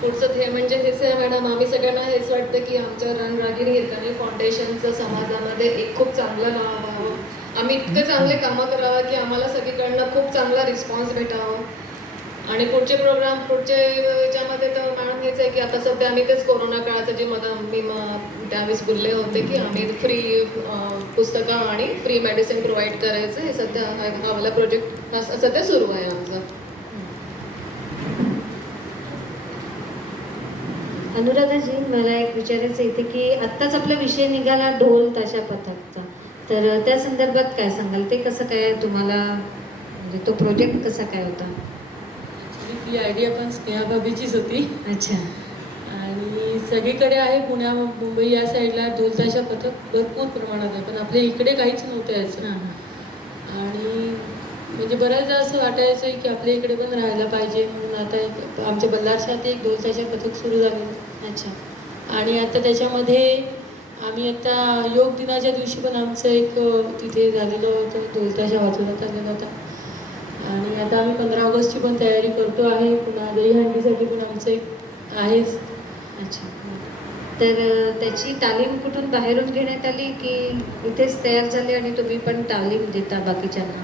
पुढचं ध्येय म्हणजे हेच आहे मॅडम, आम्ही सगळ्यांना हेच वाटतं की आमच्या रणरागिणी हिरकणी फाउंडेशनचं समाजामध्ये एक खूप चांगलं नाव व्हावं. आम्ही इतके चांगले कामं करावं की आम्हाला सगळीकडनं खूप चांगला रिस्पॉन्स भेटावा. आणि पुढचे प्रोग्राम पुढचे याच्यामध्ये तर मॅडम हेच आहे की आता सध्या आम्ही तेच कोरोना काळाचं जे मला मी त्यावेळेस बोलले होते की आम्ही फ्री पुस्तकं आणि फ्री मेडिसिन प्रोव्हाइड करायचं हे सध्या हा वाला प्रोजेक्ट सध्या सुरू आहे आमचा. अनुराधाजी, मला एक विचारायचं इथे की आत्ताच आपला विषय निघाला ढोल ताशा पथकचा, तर त्या संदर्भात काय सांगाल? ते कसं काय तुम्हाला, म्हणजे तो प्रोजेक्ट कसा काय होता? ती आयडिया पण स्नेहाबाबीचीच होती. अच्छा. आणि सगळीकडे आहे, पुण्या मुंबई या साईडला ढोल ताशा पथक भरपूर प्रमाणात आहे, पण आपल्या इकडे काहीच नव्हतं याचं. आणि म्हणजे बऱ्याचदा असं वाटायचं की आपल्या इकडे पण राहायला पाहिजे, म्हणून आता एक आमच्या बल्लारशात एक ढोल ताशा पथक सुरू झालं. अच्छा. आणि आता त्याच्यामध्ये आम्ही आता योग दिनाच्या दिवशी पण आमचं एक तिथे झालेलं होतं, ढोल ताशा वाजवण्यात आलेला होता. आणि आता आम्ही 15 ऑगस्टची पण तयारी करतो आहे, पुन्हा दहीहंडीसाठी पण आमचं एक आहेच. अच्छा. तर त्याची तालीम कुठून बाहेरून घेण्यात आली की इथेच तयार झाले आणि तुम्ही पण तालीम देता बाकीच्यांना?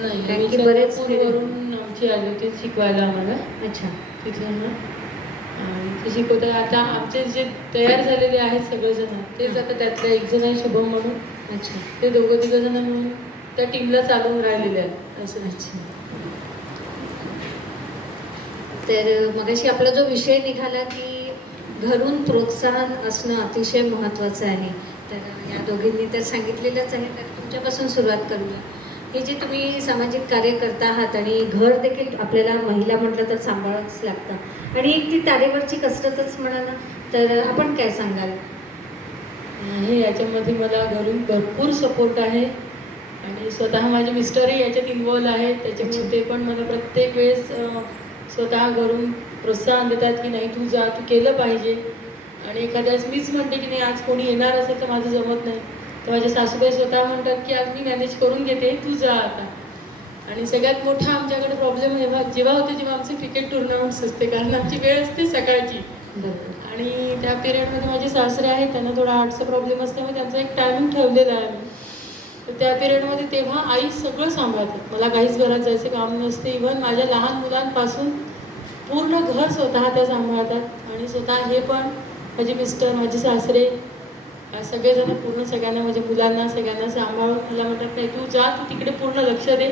नाही, की बरेच वरून आमची आली होती शिकवायला आम्हाला. अच्छा. तिथलं आणि ते शिकवता. आता आमचे जे तयार झालेले आहेत सगळेजण, तेच आता त्यातलं एक जण आहे शुभम म्हणून. अच्छा. ते दोघं तिघं जण म्हणून त्या टीमला चालवून राहिलेले आहेत असं. अच्छा. तर मगाशी आपला जो विषय निघाला की घरून प्रोत्साहन असणं अतिशय महत्त्वाचं आहे, तर या दोघींनी तर सांगितलेलंच आहे. तर तुमच्यापासून सुरुवात करूया. हे जे तुम्ही सामाजिक कार्य करता आहात आणि घर देखील आपल्याला महिला म्हटलं तर सांभाळावंच लागतं आणि एक ती तारेवरची कसरतच म्हणा ना, तर आपण काय सांगाल? हे याच्यामध्ये मला घरून भरपूर सपोर्ट आहे आणि स्वतः माझे मिस्टरही याच्यात इन्वॉल्व आहेत. त्याच्यामुळे ते पण मला प्रत्येक वेळेस स्वतः घरून प्रोत्साहन देतात की नाही तू जा, तू केलं पाहिजे. आणि एखाद्याच मीच म्हणते की नाही आज कोणी येणार असेल तर माझं जमत नाही, तर माझ्या सासूबाई स्वतः म्हणतात की आज मी मॅनेज करून घेते, तू जा आता. आणि सगळ्यात मोठा आमच्याकडे प्रॉब्लेम जेव्हा होते जेव्हा आमचे क्रिकेट टुर्नामेंट्स असते, कारण आमची वेळ असते सकाळची. आणि त्या पिरियडमध्ये माझे सासरे आहेत, त्यांना थोडा हार्टचा प्रॉब्लेम असल्यामुळे त्यांचा एक टायमिंग ठेवलेला आहे मी. तर त्या पिरियडमध्ये तेव्हा आई सगळं सांभाळतात, मला काहीच घरात जायचं काम नसते. इव्हन माझ्या लहान मुलांपासून पूर्ण घर स्वतः त्या सांभाळतात. आणि स्वतः हे पण माझे मिस्टर, माझे सासरे सगळेजण पूर्ण सगळ्यांना, माझ्या मुलांना सगळ्यांना सांभाळून मला म्हणतात नाही तू जा, तू तिकडे पूर्ण लक्ष दे,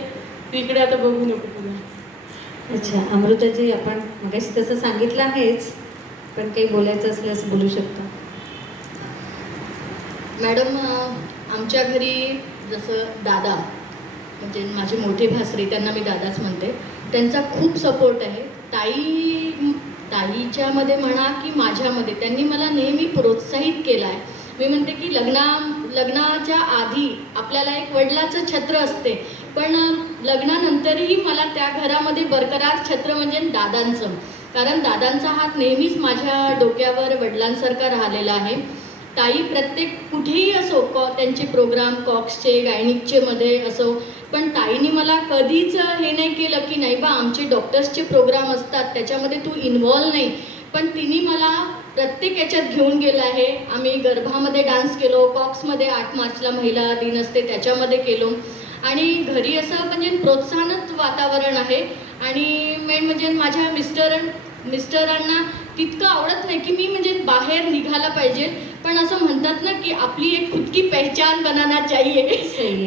तू इकडे आता बघू नको पुन्हा. अच्छा. अमृताजी, आपण मगाशी तसं सांगितलं आहेच, पण काही बोलायचं असल्यास बोलू शकता. मॅडम, आमच्या घरी जसं दादा म्हणजे माझे मोठे भासरे, त्यांना मी दादाच म्हणते, त्यांचा खूप सपोर्ट आहे. ताईच्यामध्ये म्हणा की माझ्यामध्ये त्यांनी मला नेहमी प्रोत्साहित केलं आहे. मी म्हणते की लग्नाच्या आधी आपल्याला एक वडिलाचं छत्र असते, पण लग्नानंतरही मला त्या घरामध्ये बरकरार छत्र म्हणजे दादांचं, कारण दादांचा हात नेहमीच माझ्या डोक्यावर वडिलांसारखा राहिलेला आहे. ताई प्रत्येक कुठेही असो, त्यांचे प्रोग्राम कॉक्सचे गायनिकचे मध्ये असो, पण ताईने मला कधीच हे नाही केलं की नाही बा आमचे डॉक्टर्सचे प्रोग्राम असतात त्याच्यामध्ये तू इन्व्हॉल्व नाही, पण तिने मला प्रत्येक याच्यात घेऊन गेलं आहे. आम्ही गर्भामध्ये डान्स केलो, कॉक्समध्ये 8 मार्चला महिला दिन असते त्याच्यामध्ये केलो. आणि घरी असं म्हणजे प्रोत्साहनच वातावरण आहे. आणि मेन म्हणजे माझ्या मिस्टरांना तितकं आवडत नाही की मी म्हणजे बाहेर निघायला पाहिजे, पण असं म्हणतात ना की आपली एक खुद की पहचान बनाना चाहिए.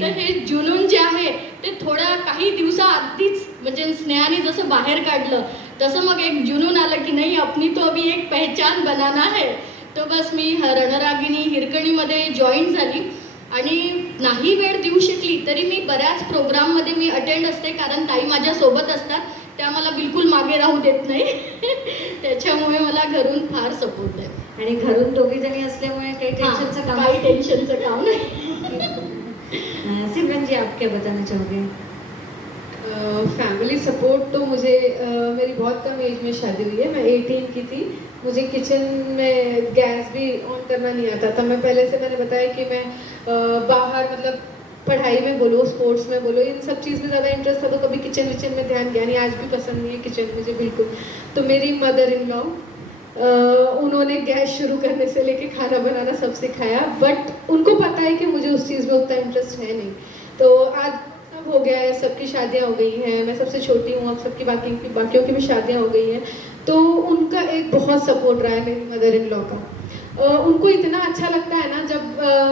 तर हे जुनून जे आहे ते थोड्या काही दिवसाआधीच म्हणजे स्नेहाने जसं बाहेर काढलं तसं मग एक जुनून आलं की नाही अपनी तो अभी एक पहचान बनाना है. तो बस मी रणरागिणी हिरकणीमध्ये जॉईन झाली आणि नाही वेळ देऊ शकली तरी मी बऱ्याच प्रोग्राममध्ये मी अटेंड असते, कारण ताई माझ्यासोबत असतात, त्या मला बिलकुल मागे राहू देत नाही. त्याच्यामुळे मला घरून फार सपोर्ट आहे. आणि घरून दोघी जणी असल्यामुळे काही टेन्शनचं काम काही टेन्शनचं काम नाही. सिमरन जी, आप क्या बताना चाहोगे? फैमिली सपोर्ट तो मुझे मेरी बहुत कम एज में शादी हुई है, मैं 18 की थी. मुझे किचन में गैस भी ऑन करना नहीं आता था. मैं पहले से मैंने बताया कि मैं बाहर मतलब पढ़ाई में बोलो, स्पोर्ट्स में बोलो, इन सब चीज़ में ज़्यादा इंटरेस्ट था, तो कभी किचन विचन में ध्यान गया नहीं। आज भी पसंद नहीं है किचन मुझे बिल्कुल। तो मेरी मदर इन लॉ, उन्होंने गैस शुरू करने से लेके खाना बनाना सब सिखाया, बट उनको पता है कि मुझे उस चीज़ में उतना इंटरेस्ट है नहीं। तो आज सब हो गया है, सबकी शादियाँ हो गई हैं, मैं सबसे छोटी हूँ, अब सबकी बाकियों की भी शादियाँ हो गई हैं। तो उनका एक बहुत सपोर्ट रहा है मेरी मदर इन लॉ का। उनको इतना अच्छा लगता है ना, जब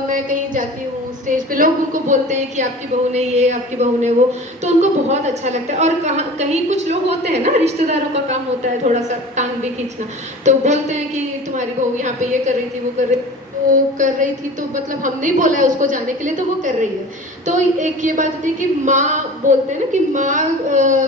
मैं कहीं जाती हूँ स्टेज पे, लोग उनको बोलते हैं कि आपकी बहू ने ये, आपकी बहू ने वो, तो उनको बहुत अच्छा लगता है। और कहीं कुछ लोग होते हैं ना, रिश्तेदारों का काम होता है थोड़ा सा टांग भी खींचना, तो बोलते हैं कि तुम्हारी बहू यहाँ पे ये कर रही थी, वो कर रही थी, तो मतलब हमने ही बोला है उसको जाने के लिए, तो वो कर रही है। तो एक ये बात होती है कि माँ, बोलते हैं ना कि माँ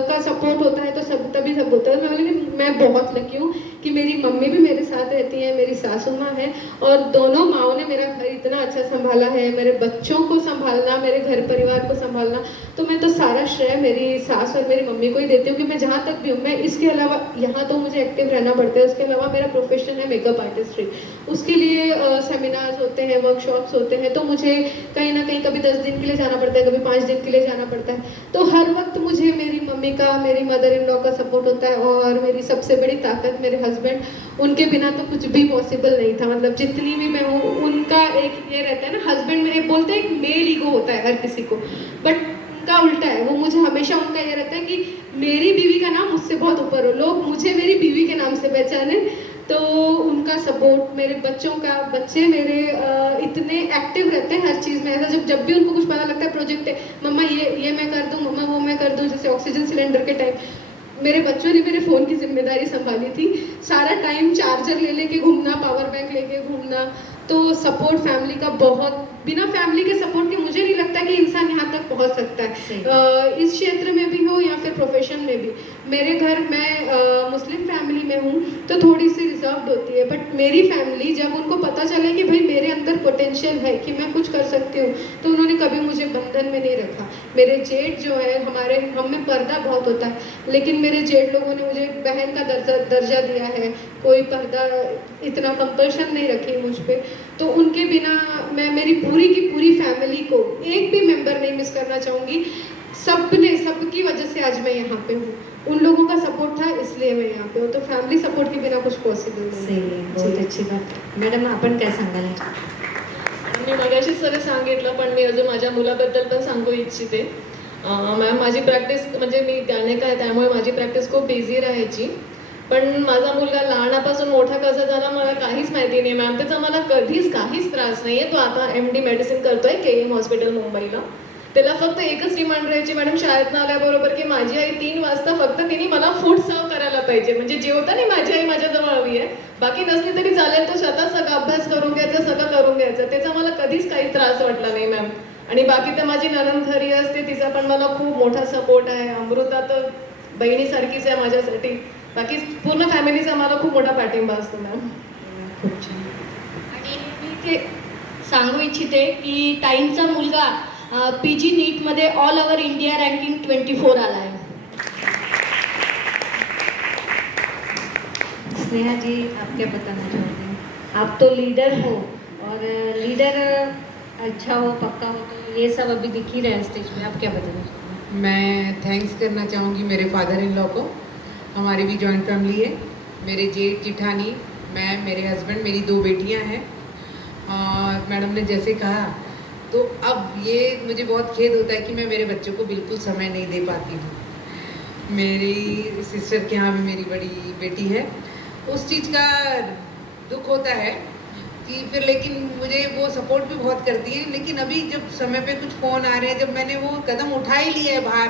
का सपोर्ट होता है तो सब, तभी सब होता है। मैं बहुत लकी हूँ कि मेरी मम्मी भी मेरे साथ रहती है, मेरी सासू माँ है, और दोनों माँओं ने मेरा घर इतना अच्छा संभाला है, मेरे बच्चों को संभालना, मेरे घर परिवार को संभालना। तो मैं तो सारा श्रेय मेरी सास और मेरी मम्मी को ही देती हूँ कि मैं जहाँ तक भी हूँ। मैं इसके अलावा, यहाँ तो मुझे एक्टिव रहना पड़ता है, उसके अलावा मेरा प्रोफेशन है मेकअप आर्टिस्ट्री। उसके लिए सेमिनार्स होते हैं, वर्कशॉप्स होते हैं, तो मुझे कहीं ना कहीं कभी 10 दिन के लिए जाना पड़ता है, कभी 5 दिन के लिए जाना पड़ता है। तो हर वक्त मुझे मेरी मम्मी का, मेरी मदर इन लॉ का सपोर्ट होता है। और मेरी सबसे बड़ी ताकत मेरे हस्बैंड, उनके बिना तो कुछ भी पॉसिबल नहीं था। मतलब जितनी भी मैं हूँ, उनका एक ये रहता है ना, हस्बैंड में बोलते हैं एक मेल ईगो होता है हर किसी को, बट उनका उल्टा है। वो मुझे हमेशा, उनका ये रहता है कि मेरी बीवी का नाम मुझसे बहुत ऊपर हो, लोग मुझे मेरी बीवी के नाम से पहचाने। तो उनका सपोर्ट, मेरे बच्चों का, बच्चे मेरे इतने एक्टिव रहते हैं हर चीज़ में। ऐसा जब भी उनको कुछ पता लगता है, प्रोजेक्ट है, मम्मा ये मैं कर दूँ, मम्मा वो मैं कर दूँ। जैसे ऑक्सीजन सिलेंडर के टाइम मेरे बच्चों ने मेरे फ़ोन की जिम्मेदारी संभाली थी, सारा टाइम चार्जर ले लेके घूमना, पावर बैंक लेके घूमना। तो सपोर्ट फैमिली का बहुत, बिना फैमिली के सपोर्ट के मुझे नहीं लगता कि इंसान यहाँ तक पहुँच सकता है, इस क्षेत्र में भी हो या फिर प्रोफेशन में भी। मेरे घर, मैं मुस्लिम फैमिली में हूँ, तो थोड़ी सी रिजर्व्ड होती है, बट मेरी फैमिली, जब उनको पता चले कि भाई मेरे अंदर पोटेंशियल है, कि मैं कुछ कर सकती हूँ, तो उन्होंने कभी मुझे बंधन में नहीं रखा। मेरे जेठ जो है, हमारे हम में पर्दा बहुत होता है, लेकिन मेरे जेठ लोगों ने मुझे बहन का दर्जा दिया है, कोई पर्दा, इतना कंपल्शन नहीं रखी मुझ पर। तो उनके बिना मैं मेरी पूरी की पूरी फैमिली को एक भी मेंबर नहीं मिस करना चाहूँगी। सबकी वजह से आज मैं यहाँ पे हूँ, उन लोगों का सपोर्ट था, इसलिए मैं यहाँ पे हूँ। तो फॅमिली सपोर्ट के बिना कुछ पॉसिबल सही, बहुत अच्छी बात. मॅडम आपण काय सांगाल? मी मगाशी सगळं सांगितलं, पण मी अजून माझ्या मुलाबद्दल पण सांगू इच्छिते. मॅम, माझी प्रॅक्टिस, म्हणजे मी गायक आहे, त्यामुळे माझी प्रॅक्टिस खूप बिझी राहायची. पण माझा मुलगा लहानापासून मोठा कसा झाला मला काहीच माहिती नाही मॅम. त्याचा मला कधीच काहीच त्रास नाही आहे. तो आता MD मेडिसिन करतोय KM हॉस्पिटल मुंबईला. त्याला फक्त एकच डिमांड राहायची मॅडम शाळेतनं आल्याबरोबर, की माझी आई 3 वाजता फक्त तिने मला फूड सर्व करायला पाहिजे. म्हणजे जेवताना माझी आई माझ्याजवळ हवी आहे, बाकी नसली तरी चालेल, तो स्वतः सगळा अभ्यास करून घ्यायचा, सगळं करून घ्यायचं. त्याचा मला कधीच काही त्रास वाटला नाही मॅम. आणि बाकी तर माझी नणंद घरी असते, तिचा पण मला खूप मोठा सपोर्ट आहे. अमृता तर बहिणीसारखीच आहे माझ्यासाठी. बाकी पूर्ण फॅमिलीचा मला खूप मोठा पाठिंबा असतो मॅम. खूप छान. आणि मी ते सांगू इच्छिते की ताईंचा मुलगा PG नीटमध्ये ऑल ओव्हर इंडिया रँकिंग 24 आला आहे. स्नेहा जी, आप क्या बताना चाहोगे? आप तो लीडर हो, और लीडर अच्छा हो, पक्का हो, तो ये सब अभी दिख ही रहा है स्टेज पे. आप क्या बताना चाहोगे? मैं थैंक्स करना चाहूँगी मेरे फादर इन लॉ को. हमारी भी जॉइंट फैमिली है. मेरे जेठ जिठानी, मैं, मेरे हस्बैंड, मेरी 2 बेटियां हैं. और मैडम ने जैसे कहा, तो अब ये मुझे बहुत खेद होता है कि मैं मेरे बच्चों को बिल्कुल समय नहीं दे पाती हूँ. मेरी सिस्टर के यहाँ भी मेरी बड़ी बेटी है. उस चीज़ का दुख होता है कि फिर, लेकिन मुझे वो सपोर्ट भी बहुत करती है. लेकिन अभी जब समय पे कुछ फ़ोन आ रहे हैं, जब मैंने वो कदम उठा ही लिया है बाहर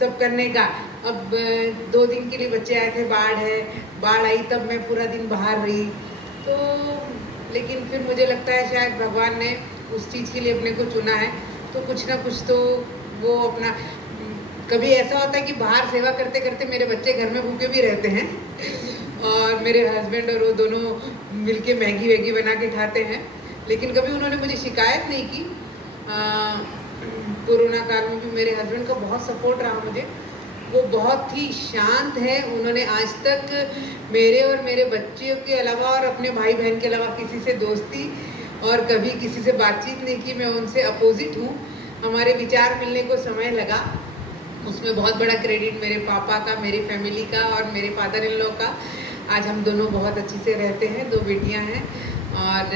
सब करने का. अब 2 दिन के लिए बच्चे आए थे, बाढ़ आई, तब मैं पूरा दिन बाहर रही. तो लेकिन फिर मुझे लगता है शायद भगवान ने उस चीज़ के लिए अपने को चुना है, तो कुछ ना कुछ तो वो अपना. कभी ऐसा होता है कि बाहर सेवा करते करते मेरे बच्चे घर में भूखे भी रहते हैं, और मेरे हस्बैंड और वो दोनों मिलके मैगी वैगी बना के खाते हैं. लेकिन कभी उन्होंने मुझे शिकायत नहीं की. कोरोना काल में भी मेरे हस्बैंड का बहुत सपोर्ट रहा मुझे. वो बहुत ही शांत है. उन्होंने आज तक मेरे और मेरे बच्चों के अलावा और अपने भाई बहन के अलावा किसी से दोस्ती और कभी किसी से बातचीत नहीं की. मैं उनसे अपोजिट हूँ. हमारे विचार मिलने को समय लगा, उसमें बहुत बड़ा क्रेडिट मेरे पापा का, मेरी फैमिली का और मेरे फादर इन लॉ का। आज हम दोनों बहुत अच्छी से रहते हैं, 2 बेटियां हैं और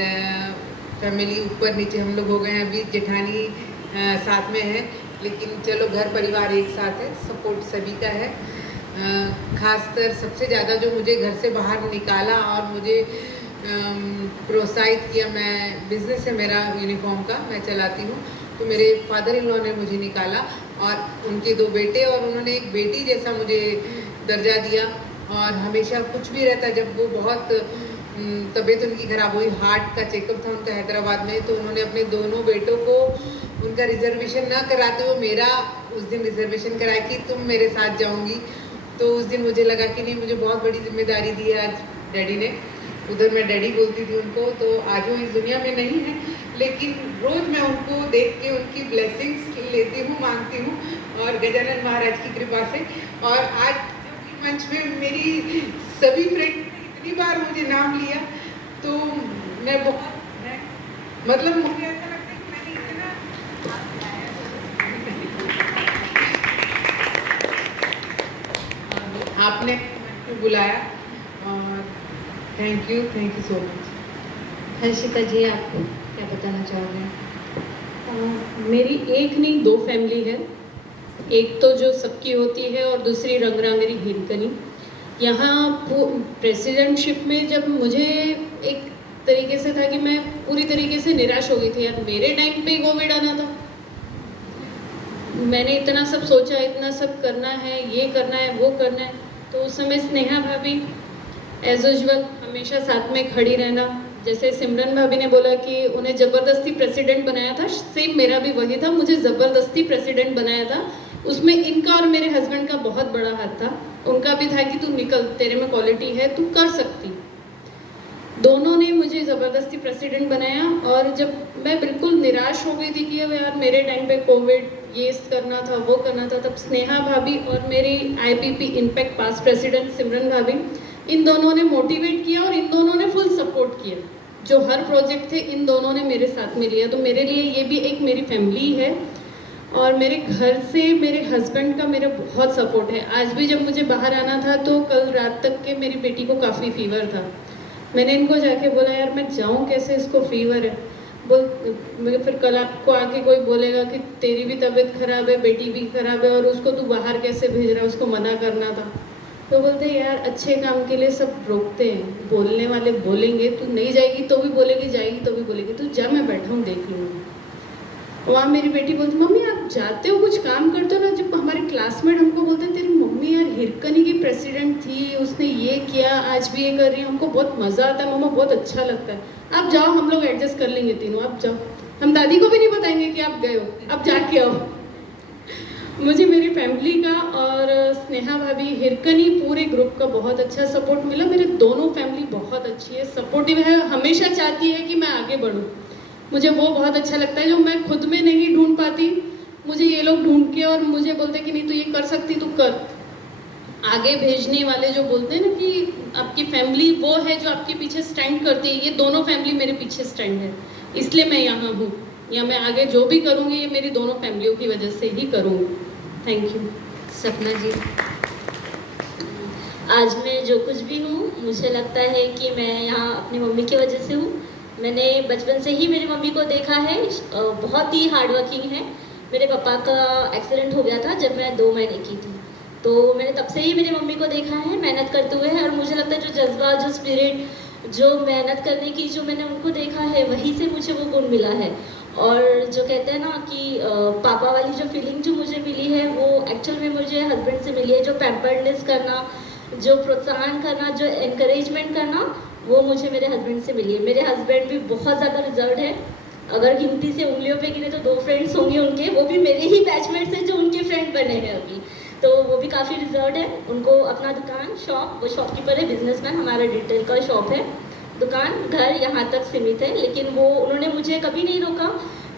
फैमिली ऊपर नीचे हम लोग हो गए हैं। अभी जेठानी साथ में है, लेकिन चलो घर परिवार एक साथ है, सपोर्ट सभी का है। खासकर सबसे ज़्यादा जो मुझे घर से बाहर निकाला और मुझे प्रोत्साहित किया, मैं बिज़नेस है मेरा यूनिफॉर्म का, मैं चलाती हूँ, तो मेरे फादर इन लॉ ने मुझे निकाला और उनके 2 बेटे और उन्होंने एक बेटी जैसा मुझे दर्जा दिया। और हमेशा कुछ भी रहता, जब वो बहुत तबीयत उनकी ख़राब हुई, हार्ट का चेकअप था उनका हैदराबाद में, तो उन्होंने अपने दोनों बेटों को उनका रिजर्वेशन ना कराते हुए मेरा उस दिन रिजर्वेशन कराया कि तुम मेरे साथ जाऊंगी। तो उस दिन मुझे लगा कि नहीं, मुझे बहुत बड़ी जिम्मेदारी दी है आज डैडी ने। उधर मैं डैडी बोलती थी उनको, तो आज वो इस दुनिया में नहीं है, लेकिन रोज़ मैं उनको देख के उनकी ब्लेसिंग्स लेती हूँ, मांगती हूँ और गजानन महाराज की कृपा से। और आज मंच में मेरी सभी फ्रेंड इतनी बार मुझे नाम लिया, तो मैं बहुत मतलब मुझे ऐसा लगता है कि मैंने इतना आपने बुलाया और thank you so much. Harshita ji, आप क्या बताना चाहोगे? मेरी एक नहीं 2 फैमिली है। एक तो जो सबकी होती है और दूसरी रंगरांगरी हिरकनी। यहाँ प्रेसिडेंटशिप में जब मुझे एक तरीके से था कि मैं पूरी तरीके से निराश हो गई थी, यार मेरे टाइम पे कोविड आना था, मैंने इतना सब सोचा, इतना सब करना है, ये करना है, वो करना है। तो उस समय स्नेहा भाभी एज यूजुअल हमेशा साथ में खड़ी रहना। जैसे सिमरन भाभी ने बोला कि उन्हें ज़बरदस्ती प्रेसिडेंट बनाया था, सेम मेरा भी वही था, मुझे ज़बरदस्ती प्रेसिडेंट बनाया था। उसमें इनका और मेरे हस्बैंड का बहुत बड़ा हाथ था। उनका भी था कि तू निकल, तेरे में क्वालिटी है, तू कर सकती। दोनों ने मुझे ज़बरदस्ती प्रेसिडेंट बनाया। और जब मैं बिल्कुल निराश हो गई थी कि अब यार मेरे टाइम पे कोविड, ये करना था, वो करना था, तब स्नेहा भाभी और मेरी IPP इम्पैक्ट पास प्रेसिडेंट सिमरन भाभी, इन दोनों ने मोटिवेट किया और इन दोनों ने फुल सपोर्ट किया। जो हर प्रोजेक्ट थे इन दोनों ने मेरे साथ में लिया। तो मेरे लिए ये भी एक मेरी फैमिली है। और मेरे घर से मेरे हस्बैंड का मेरा बहुत सपोर्ट है। आज भी जब मुझे बाहर आना था तो कल रात तक के मेरी बेटी को काफ़ी फीवर था। मैंने इनको जाके बोला, यार मैं जाऊँ कैसे, इसको फीवर है। बोल फिर कल आपको आके कोई बोलेगा कि तेरी भी तबीयत खराब है, बेटी भी खराब है और उसको तू बाहर कैसे भेज रहा है, उसको मना करना था। तो बोलते यार अच्छे काम के लिए सब रोकते हैं, बोलने वाले बोलेंगे, तू नहीं जाएगी तो भी बोलेगी, जाएगी तो भी बोलेगी, तू जा, मैं बैठा हूँ देख लूँगी। वहाँ मेरी बेटी बोलती, मम्मी आप जाते हो, कुछ काम करते हो ना। जब हमारे क्लासमेट हमको बोलते हैं तेरी मम्मी यार हिरकनी की प्रेसिडेंट थी, उसने ये किया, आज भी ये कर रही है, हमको बहुत मज़ा आता है, मम्मा बहुत अच्छा लगता है, आप जाओ, हम लोग एडजस्ट कर लेंगे तीनों, आप जाओ, हम दादी को भी नहीं बताएंगे कि आप गए हो, आप जाके आओ। मुझे मेरी फैमिली का और स्नेहा भाभी, हिरकनी पूरे ग्रुप का बहुत अच्छा सपोर्ट मिला। मेरे दोनों फैमिली बहुत अच्छी है, सपोर्टिव है, हमेशा चाहती है कि मैं आगे बढ़ूँ। मुझे वो बहुत अच्छा लगता है जो मैं खुद में नहीं ढूंढ पाती, मुझे ये लोग ढूंढ के और मुझे बोलते कि नहीं तू ये कर सकती, तू कर। आगे भेजने वाले जो बोलते हैं ना कि आपकी फैमिली वो है जो आपके पीछे स्टैंड करती है, ये दोनों फैमिली मेरे पीछे स्टैंड है, इसलिए मैं यहाँ हूँ, या मैं आगे जो भी करूँगी ये मेरी दोनों फैमिलियों की वजह से ही करूँगी। Thank you. सपना जी, आज मैं जो कुछ भी हूँ, मुझे लगता है कि मैं यहाँ अपनी मम्मी की वजह से हूँ। मैंने बचपन से ही मेरी मम्मी को देखा है, बहुत ही हार्ड वर्किंग है। मेरे पापा का एक्सीडेंट हो गया था जब मैं 2 महीने की थी, तो मैंने तब से ही मेरी मम्मी को देखा है मेहनत करते हुए। और मुझे लगता है जो जज्बा, जो स्पिरिट, जो मेहनत करने की जो मैंने उनको देखा है, वहीं से मुझे वो गुण मिला है। और जो कहते हैं ना कि पापा वाली जो फीलिंग जो मुझे मिली है वो एक्चुअल में मुझे हस्बैंड से मिली है। जो पैम्पर्डनेस करना, जो प्रोत्साहन करना, जो एनकरेजमेंट करना, वो मुझे मेरे हस्बैंड से मिली है। मेरे हस्बैंड भी बहुत ज़्यादा रिजर्व्ड है, अगर गिनती से उंगलियों पे गिने तो 2 फ्रेंड्स होंगे उनके, वो भी मेरे ही बैचमेट्स हैं जो उनके फ्रेंड बने हैं अभी, तो वो भी काफ़ी रिजर्व्ड है। उनको अपना दुकान, शॉप, वो शॉपकीपर है, बिजनेसमैन, हमारा डिटेल का शॉप है, दुकान, घर यहाँ तक सीमित है। लेकिन वो उन्होंने मुझे कभी नहीं रोका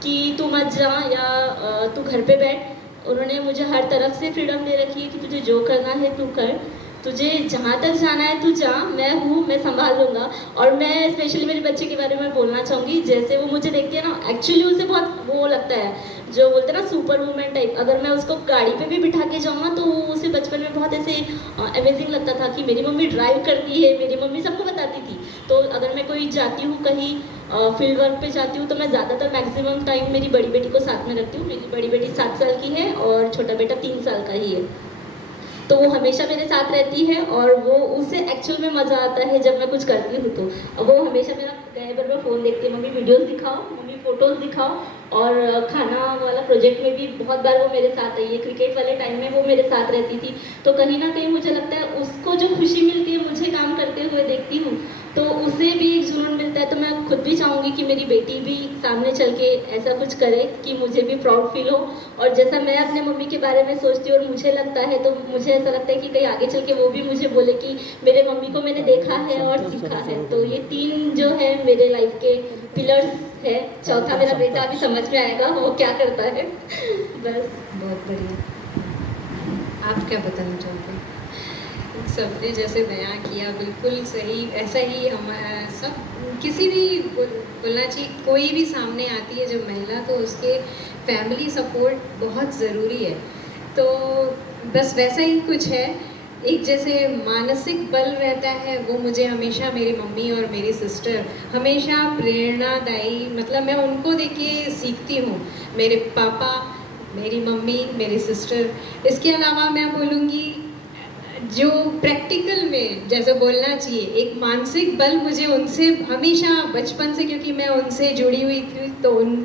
कि तू मत जा या तू घर पे बैठ। उन्होंने मुझे हर तरफ से फ्रीडम दे रखी है कि तुझे जो करना है तू कर। तुझे जहाँ तक जाना है तू जा, मैं हूँ, मैं संभाल लूँगा। और मैं स्पेशली मेरे बच्चे के बारे में बोलना चाहूँगी, जैसे वो मुझे देखती है ना, एक्चुअली उसे बहुत वो लगता है, जो बोलते हैं ना सुपर वुमेन टाइप। अगर मैं उसको गाड़ी पे भी बिठा के जाऊँ ना, तो उसे बचपन में बहुत ऐसे अमेजिंग लगता था कि मेरी मम्मी ड्राइव करती है, मेरी मम्मी सबको बताती थी। तो अगर मैं कोई जाती हूँ कहीं फील्ड वर्क पे जाती हूँ, तो मैं ज़्यादातर मैक्सिमम टाइम मेरी बड़ी बेटी को साथ में रखती हूँ। मेरी बड़ी बेटी 7 साल की है और छोटा बेटा 3 साल का ही है। तो वो हमेशा मेरे साथ रहती है और वो उसे एक्चुअल में मज़ा आता है जब मैं कुछ करती हूँ। तो वो हमेशा मेरा गए बार में फ़ोन देखती है, मम्मी वीडियोस दिखाओ, मम्मी फ़ोटोज़ दिखाओ। और खाना वाला प्रोजेक्ट में भी बहुत बार वो मेरे साथ रही है। क्रिकेट वाले टाइम में वो मेरे साथ रहती थी। तो कहीं ना कहीं मुझे लगता है उसको जो खुशी मिलती है मुझे काम करते हुए देखती हूँ, तो उसे भी एक जुनून मिलता है। तो मैं खुद भी चाहूँगी कि मेरी बेटी भी सामने चल के ऐसा कुछ करे कि मुझे भी प्राउड फील हो। और जैसा मैं अपने मम्मी के बारे में सोचती हूँ और मुझे लगता है, तो मुझे ऐसा लगता है कि कहीं आगे चल के वो भी मुझे बोले कि मेरे मम्मी को मैंने देखा है और सीखा है। तो ये 3 जो है मेरे लाइफ के पिलर्स है। चौथा मेरा बेटा अभी समझ में आएगा वो क्या करता है। बस। बहुत बढ़िया। आप क्या बताना चाहते हैं? सबने जैसे बयां किया बिल्कुल सही, ऐसा ही हम सब किसी भी बोलना चाहिए, कोई भी सामने आती है जब महिला, तो उसके फैमिली सपोर्ट बहुत ज़रूरी है। तो बस वैसा ही कुछ है, एक जैसे मानसिक बल रहता है, वो मुझे हमेशा मेरी मम्मी और मेरी सिस्टर हमेशा प्रेरणादायी, मतलब मैं उनको देख के सीखती हूँ। मेरे पापा, मेरी मम्मी, मेरी सिस्टर। इसके अलावा मैं बोलूँगी जो प्रैक्टिकल में जैसे बोलना चाहिए, एक मानसिक बल मुझे उनसे हमेशा बचपन से, क्योंकि मैं उनसे जुड़ी हुई थी, तो उन